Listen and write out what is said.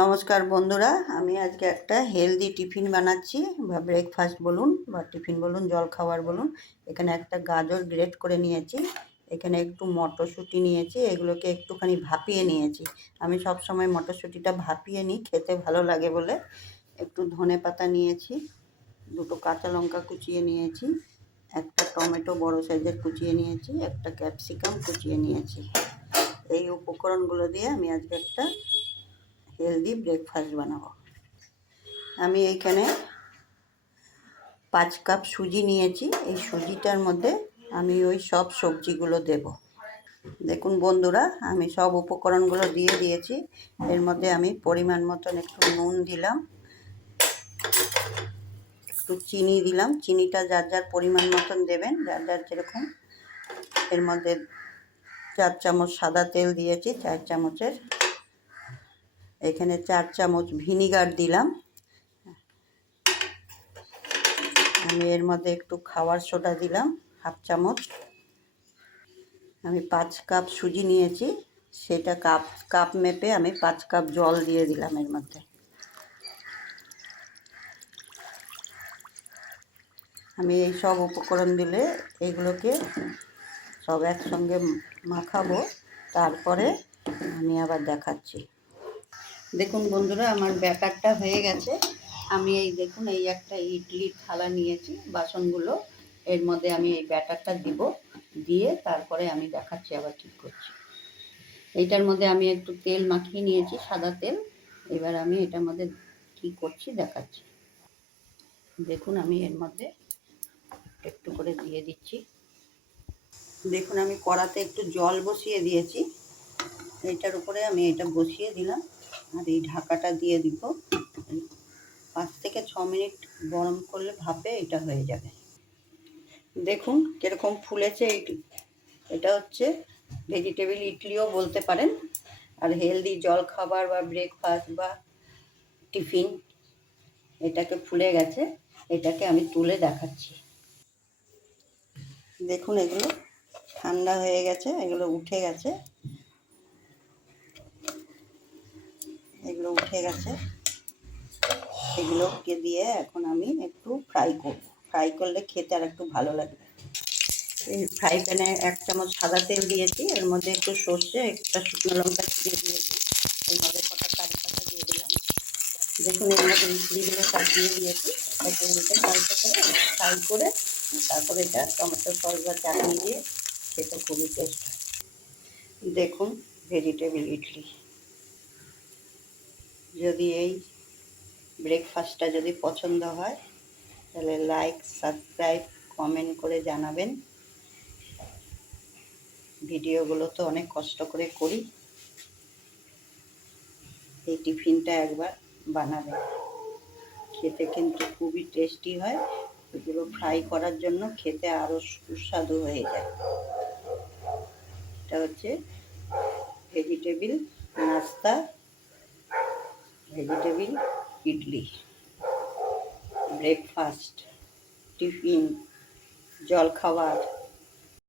নমস্কার বন্ধুরা, আমি আজকে একটা হেলদি টিফিন বানাচ্ছি বা ব্রেকফাস্ট বলুন বা টিফিন বলুন, জল খাবার বলুন। এখানে একটা গাজর গ্রেট করে নিয়েছি, এখানে একটু মটরশুঁটি নিয়েছি, এগুলোকে একটুখানি ভাপিয়ে নিয়েছি। আমি সব সময় মটরশুঁটিটা ভাপিয়ে নিই, খেতে ভালো লাগে বলে। একটু ধনেপাতা নিয়েছি, দুটো কাঁচা লঙ্কা কুচিয়ে নিয়েছি, একটা টমেটো বড় সাইজের কুচিয়ে নিয়েছি, একটা ক্যাপসিকাম কুচিয়ে নিয়েছি। এই উপকরণগুলো দিয়ে আমি আজকে একটা হেলদি ব্রেকফাস্ট বানাবো। আমি এইখানে 5 কাপ সুজি নিয়েছি। এই সুজিটার মধ্যে আমি ওই সব সবজিগুলো দেব। দেখুন বন্ধুরা, আমি সব উপকরণগুলো দিয়ে দিয়েছি। এর মধ্যে আমি পরিমাণ মতন একটু নুন দিলাম, একটু চিনি দিলাম। চিনিটা যার যার পরিমাণ মতন দেবেন, যার যার যেরকম। এর মধ্যে 4 চামচ সাদা তেল দিয়েছি, 4 চামচের। এখানে 4 চামচ ভিনিগার দিলাম। আমি এর মধ্যে একটু খাবার সোডা দিলাম, হাফ চামচ। আমি 5 কাপ সুজি নিয়েছি, সেটা কাপ মেপে আমি 5 কাপ জল দিয়ে দিলাম এর মধ্যে। আমি এই সব উপকরণ দিলে এগুলোকে সব একসঙ্গে মাখাবো, তারপরে আমি আবার দেখাচ্ছি। দেখুন বন্ধুরা, আমার ব্যাটারটা হয়ে গেছে। আমি এই দেখুন, এই একটা ইডলির থালা নিয়েছি, বাসনগুলো। এর মধ্যে আমি এই ব্যাটারটা দিব, দিয়ে তারপরে আমি দেখাচ্ছি আবার কী করছি। এইটার মধ্যে আমি একটু তেল মাখিয়ে নিয়েছি, সাদা তেল। এবার আমি এটার মধ্যে কি করছি দেখাচ্ছি। দেখুন, আমি এর মধ্যে একটু করে দিয়ে দিচ্ছি। দেখুন, আমি কড়াতে একটু জল বসিয়ে দিয়েছি, এইটার উপরে আমি এটা বসিয়ে দিলাম, আর এই ঢাকাটা দিয়ে দিব। 5 থেকে 6 মিনিট গরম করলে ভাপে এটা হয়ে যাবে। দেখুন কিরকম ফুলেছে। এটা হচ্ছে ভেজিটেবিল ইডলিও বলতে পারেন, আর হেলদি জল খাবার বা ব্রেকফাস্ট বা টিফিন। এটাকে ফুলে গেছে, এটাকে আমি তুলে দেখাচ্ছি। দেখুন, এগুলো ঠান্ডা হয়ে গেছে, এগুলো উঠে গেছে, এগুলো উঠে গেছে। এগুলোকে দিয়ে এখন আমি একটু ফ্রাই করব। ফ্রাই করলে খেতে আর একটু ভালো লাগবে। এই ফ্রাই প্যানে 1 চামচ সাদা তেল দিয়েছি, এর মধ্যে একটু সর্ষে, একটা শুকনো লঙ্কা দিয়ে দিয়েছি, এর মধ্যে কটা কারি পাতা দিয়ে দিলাম। দেখুন, এর মধ্যে ইডলিগুলো সব দিয়ে দিয়েছি। এটাকে উল্টে পাল্টে করে ফ্রাই করে তারপরে এটা টমেটো সস বা চাটনি দিয়ে খেতে খুবই টেস্ট হয়। দেখুন, ভেজিটেবিল ইডলি। যদি এই ব্রেকফাস্টটা যদি পছন্দ হয়, তাহলে লাইক, সাবস্ক্রাইব, কমেন্ট করে জানাবেন। ভিডিওগুলো তো অনেক কষ্ট করে করি, এই টিফিনটা একবার বানাবেন। খেতে কিন্তু খুবই টেস্টি হয়। এগুলো ফ্রাই করার জন্য খেতে আরও সুস্বাদু হয়ে যায়। এটা হচ্ছে ভেজিটেবিল নাস্তা, ভেজিটেবিল ইডলি, ব্রেকফাস্ট, টিফিন, জলখাবার।